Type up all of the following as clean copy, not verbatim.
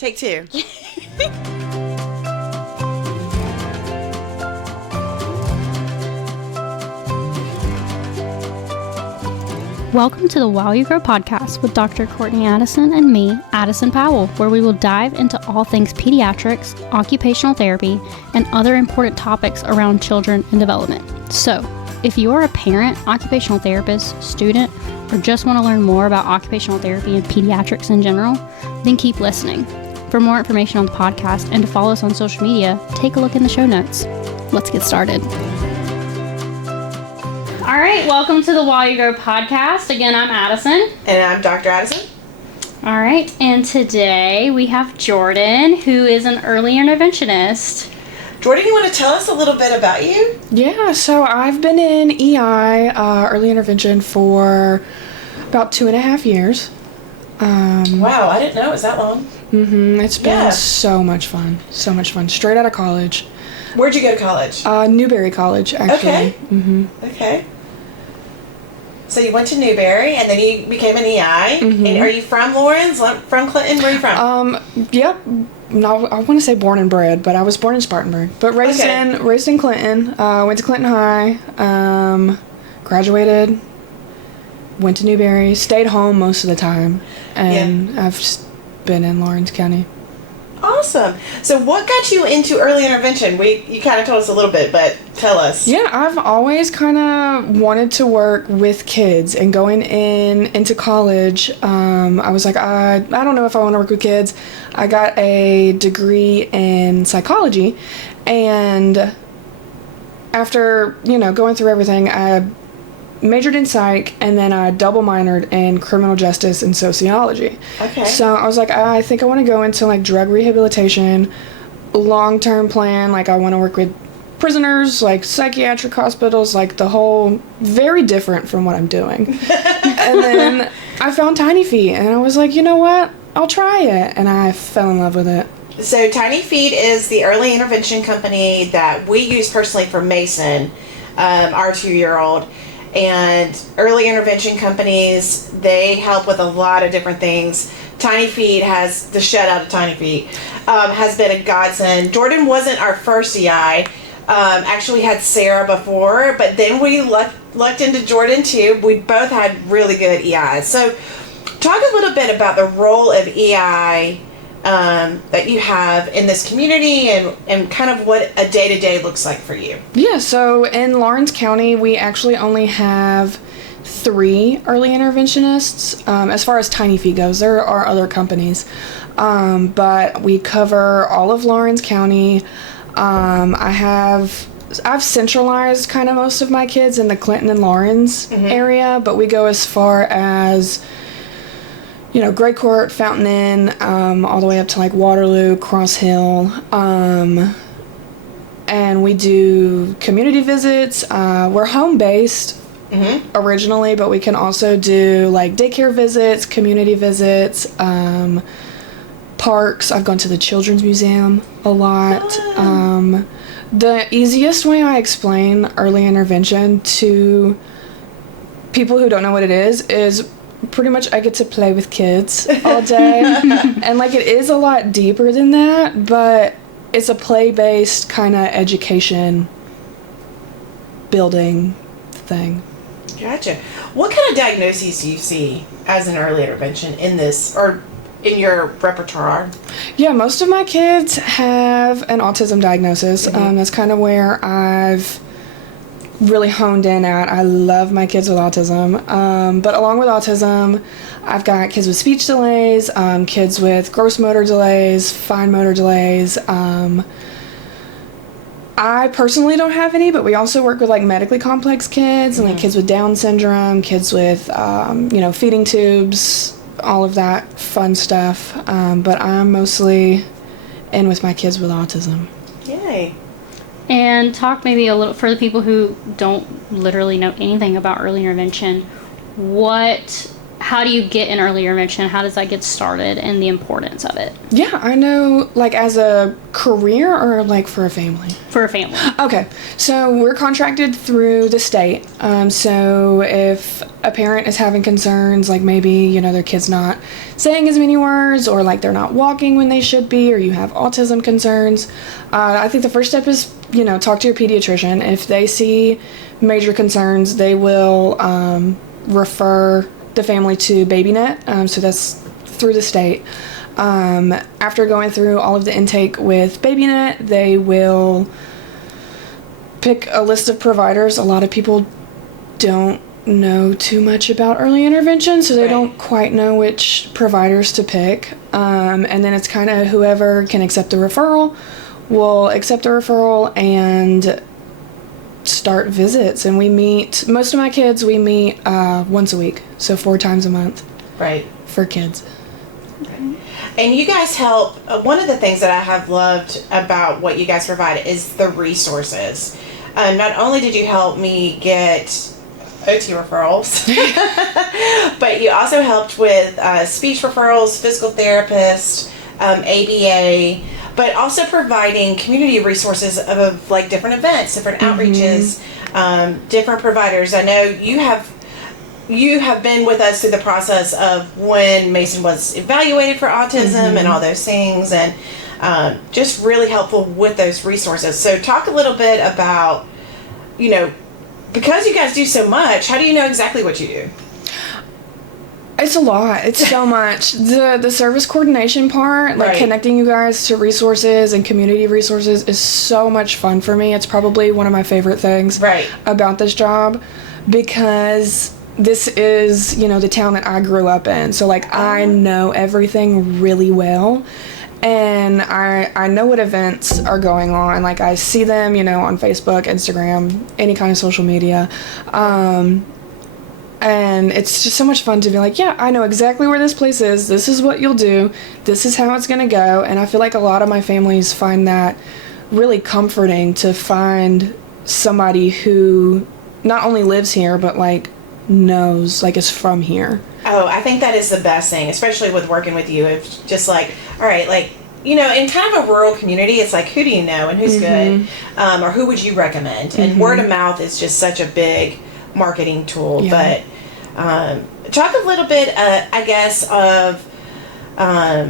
Take two. Welcome to the While You Grow podcast with Dr. Courtney Addison and me, Addison Powell, where we will dive into all things pediatrics, occupational therapy, and other important topics around children and development. So, if you are a parent, occupational therapist, student, or just want to learn more about occupational therapy and pediatrics in general, then keep listening. For more information on the podcast and to follow us on social media, take a look in the show notes. Let's get started. All right, welcome to the While You Grow podcast. Again, I'm Addison. And I'm Dr. Addison. All right, and today we have Jordan, who is an early interventionist. Jordan, you want to tell us a little bit about you? Yeah, so I've been in EI, early intervention, for about 2.5 years. Wow, I didn't know it was that long. It's been so much fun. So much fun. Straight out of college. Where'd you go to college? Newberry College, actually. Okay. Okay. So you went to Newberry, and then you became an EI. And are you from Lawrence? From Clinton? Where are you from? Yep. No, I want to say born and bred, but I was born in Spartanburg. But raised in Clinton. Went to Clinton High. Graduated. Went to Newberry. Stayed home most of the time. And I've just been in Lawrence County. Awesome. So what got you into early intervention? You kind of told us a little bit, but tell us. Yeah, I've always kind of wanted to work with kids, and going into college, I was like, I don't know if I want to work with kids. I got a degree in psychology, and after, going through everything, I majored in psych, and then I double minored in criminal justice and sociology. Okay. So I was like, I think I want to go into like drug rehabilitation, long-term plan. Like I want to work with prisoners, like psychiatric hospitals, like the whole, very different from what I'm doing. And then I found Tiny Feet, and I was like, you know what? I'll try it. And I fell in love with it. So Tiny Feet is the early intervention company that we use personally for Mason, our 2-year-old. And early intervention companies, they help with a lot of different things. Tiny Feet has, the shout out to Tiny Feet, has been a godsend. Jordan wasn't our first EI. Actually, we had Sarah before, but then we lucked into Jordan too. We both had really good EIs. So talk a little bit about the role of EI that you have in this community and kind of what a day-to-day looks like for you. Yeah, so in Lawrence County, we actually only have 3 early interventionists. As far as Tiny Feet goes, there are other companies, but we cover all of Lawrence County. I've centralized kind of most of my kids in the Clinton and Lawrence area, but we go as far as Gray Court, Fountain Inn, all the way up to like Waterloo, Cross Hill, and we do community visits. We're home-based originally, but we can also do like daycare visits, community visits, parks. I've gone to the Children's Museum a lot. The easiest way I explain early intervention to people who don't know what it is pretty much I get to play with kids all day. And like it is a lot deeper than that, but it's a play-based kind of education building thing. Gotcha. What kind of diagnoses do you see as an early intervention in this or in your repertoire? Yeah, most of my kids have an autism diagnosis. That's kind of where I've really honed in at. I love my kids with autism, but along with autism, I've got kids with speech delays, kids with gross motor delays, fine motor delays. I personally don't have any, but we also work with like medically complex kids and like kids with Down syndrome, kids with feeding tubes, all of that fun stuff. But I'm mostly in with my kids with autism. Yay. And talk maybe a little, for the people who don't literally know anything about early intervention, what how do you get in early intervention? How does that get started and the importance of it? Yeah, I know, like, as a career or, like, for a family? For a family. Okay, so we're contracted through the state. So if a parent is having concerns, like maybe, you know, their kid's not saying as many words, or like they're not walking when they should be, or you have autism concerns, I think the first step is, you know, talk to your pediatrician. If they see major concerns, they will refer the family to BabyNet. So that's through the state. After going through all of the intake with BabyNet, they will pick a list of providers. A lot of people don't know too much about early intervention, so they don't quite know which providers to pick. And then it's kind of whoever can accept the referral will accept the referral and start visits. And we meet, most of my kids, we meet once a week, so 4 times a month. Right. For kids. And you guys help, one of the things that I have loved about what you guys provide is the resources. Not only did you help me get OT referrals, but you also helped with speech referrals, physical therapist, ABA, but also providing community resources of like different events, different outreaches, different providers. I know you have been with us through the process of when Mason was evaluated for autism and all those things, and just really helpful with those resources. So talk a little bit about, you know, because you guys do so much, how do you know exactly what you do? It's a lot. It's so much. The service coordination part, like connecting you guys to resources and community resources, is so much fun for me. It's probably one of my favorite things about this job, because this is, you know, the town that I grew up in. So, like, I know everything really well. And I know what events are going on. Like, I see them, you know, on Facebook, Instagram, any kind of social media. And it's just so much fun to be like, yeah, I know exactly where this place is. This is what you'll do. This is how it's going to go. And I feel like a lot of my families find that really comforting, to find somebody who not only lives here, but, like, knows, like, is from here. Oh, I think that is the best thing, especially with working with you. It's just like, all right, like, you know, in kind of a rural community, it's like, who do you know and who's good, or who would you recommend? And word of mouth is just such a big marketing tool. But talk a little bit, I guess, of how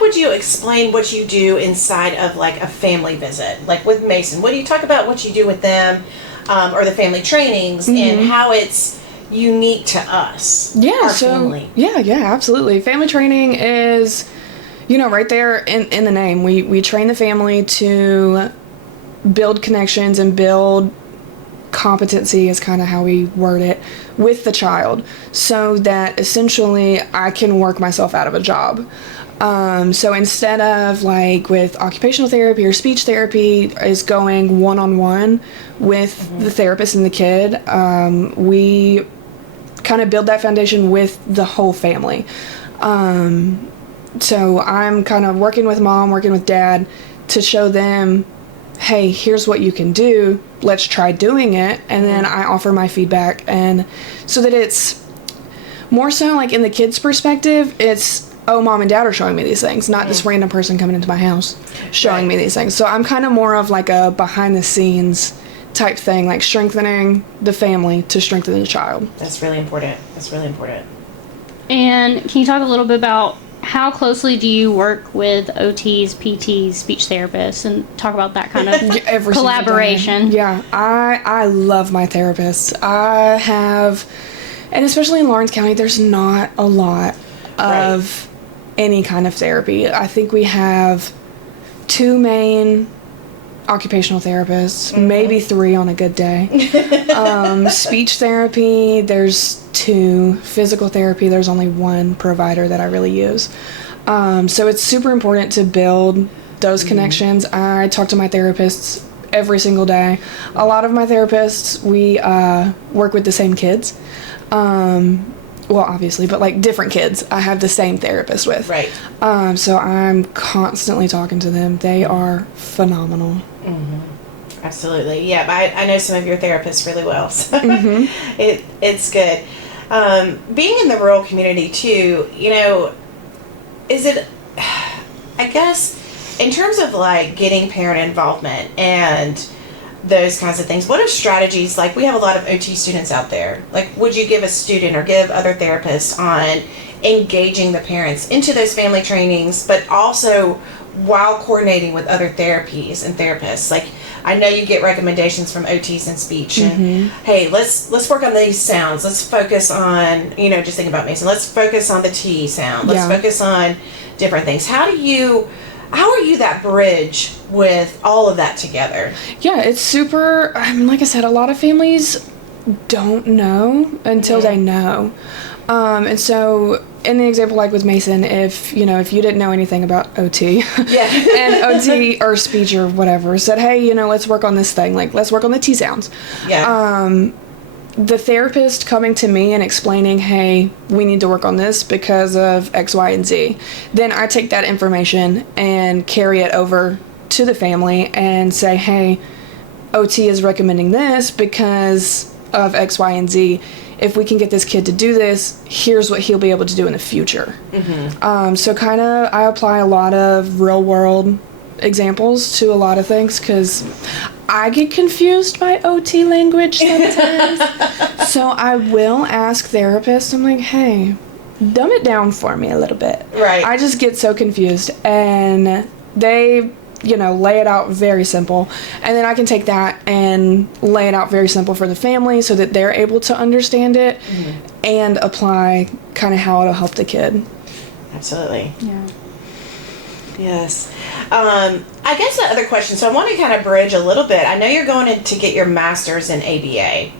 would you explain what you do inside of, like, a family visit? Like with Mason, what do you talk about what you do with them, or the family trainings, and how it's unique to us, our family? Yeah, absolutely. Family training is, you know, right there in the name. We train the family to build connections and build competency, is kind of how we word it, with the child, so that essentially I can work myself out of a job. So instead of, like, with occupational therapy or speech therapy is going one-on-one with the therapist and the kid, we kind of build that foundation with the whole family. So I'm kind of working with mom, working with dad, to show them, hey, here's what you can do, let's try doing it, and then I offer my feedback. And so that it's more so, like, in the kids' perspective, it's, oh, mom and dad are showing me these things, not this random person coming into my house showing me these things. So I'm kind of more of like a behind the scenes type thing, like strengthening the family to strengthen the child. That's really important. And can you talk a little bit about how closely do you work with OTs, PTs, speech therapists, and talk about that kind of collaboration? Yeah, I love my therapists. I have, and especially in Lawrence County, there's not a lot of any kind of therapy. I think we have 2 main occupational therapists, maybe 3 on a good day. Speech therapy, there's 2. Physical therapy, there's only 1 provider that I really use. So it's super important to build those connections. I talk to my therapists every single day. A lot of my therapists, we work with the same kids. Well, obviously, but, like, different kids I have the same therapist with. Right. So I'm constantly talking to them. They are phenomenal. Absolutely. Yeah, I know some of your therapists really well, so it's good. Being in the rural community too, is it, I guess, in terms of like getting parent involvement and those kinds of things, what are strategies, like we have a lot of OT students out there, like would you give a student or give other therapists on engaging the parents into those family trainings, but also while coordinating with other therapies and therapists? Like I know you get recommendations from OTs and speech and hey, let's work on these sounds, let's focus on, just thinking about Mason, let's focus on the T sound, let's focus on different things. How are you that bridge with all of that together? Yeah, it's super, like I said, a lot of families don't know until they know. And so in the example like with Mason, if you didn't know anything about OT and OT or speech or whatever said, hey, let's work on this thing, like let's work on the T sounds. The therapist coming to me and explaining, hey, we need to work on this because of X, Y, and Z. Then I take that information and carry it over to the family and say, hey, OT is recommending this because of X, Y, and Z. If we can get this kid to do this, here's what he'll be able to do in the future. So kind of I apply a lot of real world examples to a lot of things because I get confused by OT language sometimes. So I will ask therapists, I'm like, hey, dumb it down for me a little bit. Right. I just get so confused, and they lay it out very simple, and then I can take that and lay it out very simple for the family so that they're able to understand it and apply kind of how it'll help the kid. Absolutely. Yeah. Yes. I guess the other question, so I want to kind of bridge a little bit. I know you're going in to get your master's in ABA.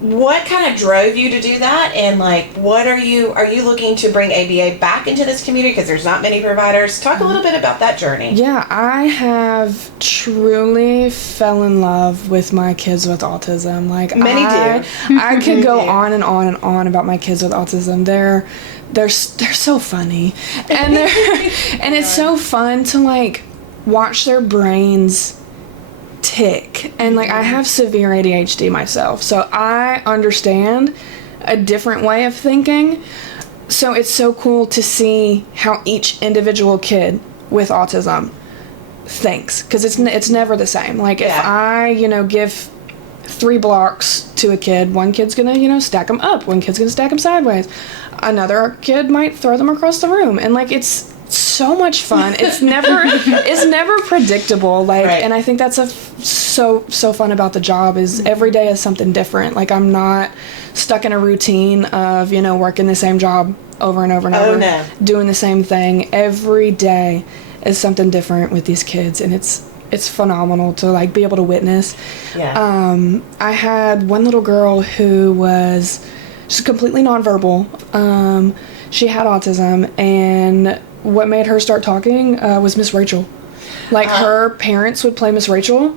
What kind of drove you to do that? And like, what are you looking to bring ABA back into this community? Because there's not many providers. Talk a little bit about that journey. Yeah, I have truly fell in love with my kids with autism. Like many do. I could go on and on and on about my kids with autism. They're so funny, and and it's so fun to like watch their brains tick. And like I have severe ADHD myself, so I understand a different way of thinking. So it's so cool to see how each individual kid with autism thinks, because it's never the same. Like if I give 3 blocks to a kid, one kid's gonna stack them up, one kid's gonna stack them sideways, another kid might throw them across the room, and like it's so much fun. It's never predictable. Like, and I think that's so fun about the job is every day is something different. Like I'm not stuck in a routine of working the same job over and over and over, doing the same thing. Every day is something different with these kids, and it's phenomenal to like be able to witness. I had one little girl who was just completely nonverbal. She had autism, and what made her start talking was Miss Rachel. Like her parents would play Miss Rachel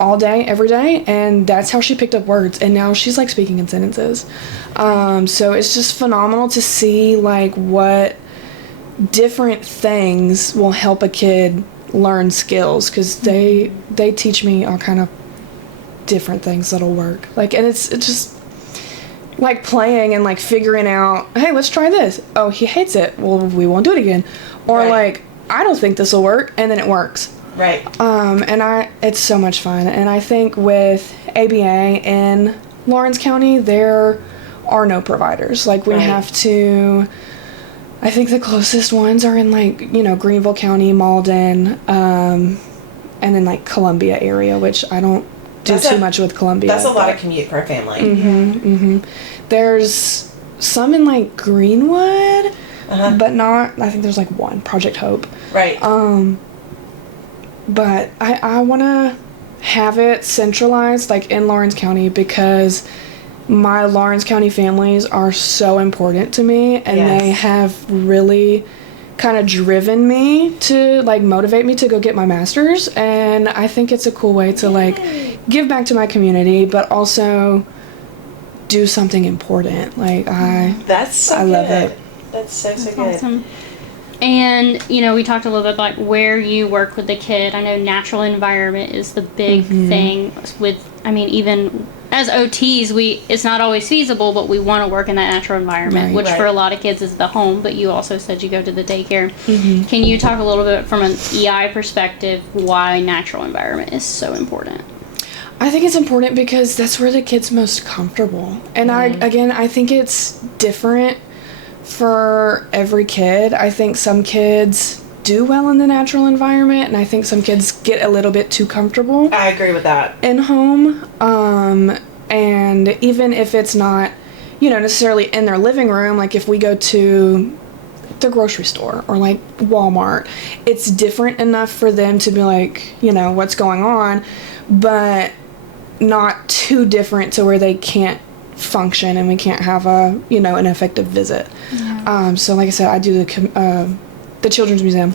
all day, every day, and that's how she picked up words. And now she's like speaking in sentences. So it's just phenomenal to see like what different things will help a kid learn skills, because they teach me all kind of different things that'll work. Like, and it's just like playing and like figuring out, hey, let's try this. Oh, he hates it. Well, we won't do it again. Or like, I don't think this will work, and then it works. Right. And it's so much fun. And I think with ABA in Lawrence County, there are no providers. Like we have to, I think the closest ones are in like, Greenville County, Malden, and then like Columbia area, which I don't do too much with Columbia. That's a lot of commute for a family. There's some in like Greenwood, but not, I think there's like one, Project Hope. Right. But I want to have it centralized like in Lawrence County, because my Lawrence County families are so important to me, and they have really kind of driven me to like motivate me to go get my master's. And I think it's a cool way to like give back to my community, but also do something important. Like I love it. That's so Awesome. And, we talked a little bit about where you work with the kid. I know natural environment is the big thing even as OTs, it's not always feasible, but we want to work in that natural environment, which for a lot of kids is the home, but you also said you go to the daycare. Can you talk a little bit from an EI perspective why natural environment is so important? I think it's important because that's where the kid's most comfortable. And I think it's different for every kid. I think some kids do well in the natural environment, and I think some kids get a little bit too comfortable. I agree with that. In home, and even if it's not, necessarily in their living room, like if we go to the grocery store or like Walmart, it's different enough for them to be like, what's going on, but not too different to where they can't function and we can't have an effective visit. So like I said, I do the Children's Museum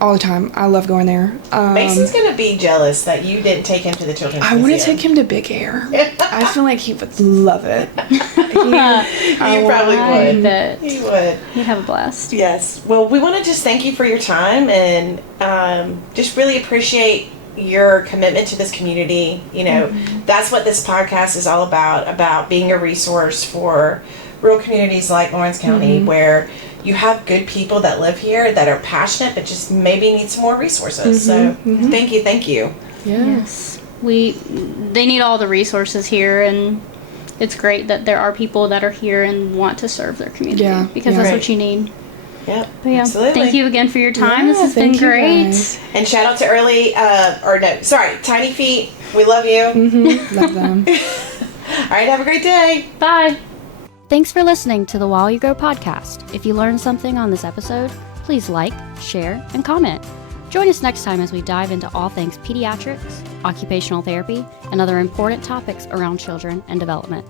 all the time. I love going there. Mason's gonna be jealous that you didn't take him to the Children's Museum. I want to take him to Big Air. I feel like he would love it. He probably would. Bet. He would. He'd have a blast. Yes. Well, we want to just thank you for your time and just really appreciate your commitment to this community. That's what this podcast is all about being a resource for rural communities like Lawrence County, where you have good people that live here that are passionate but just maybe need some more resources. So thank you. Yes. They need all the resources here, and it's great that there are people that are here and want to serve their community because that's what you need. Yep. But absolutely. Thank you again for your time. This has been great. And shout out to Tiny Feet. We love you. Love them. All right, have a great day. Bye. Thanks for listening to the While You Grow podcast. If you learned something on this episode, please like, share, and comment. Join us next time as we dive into all things pediatrics, occupational therapy, and other important topics around children and development.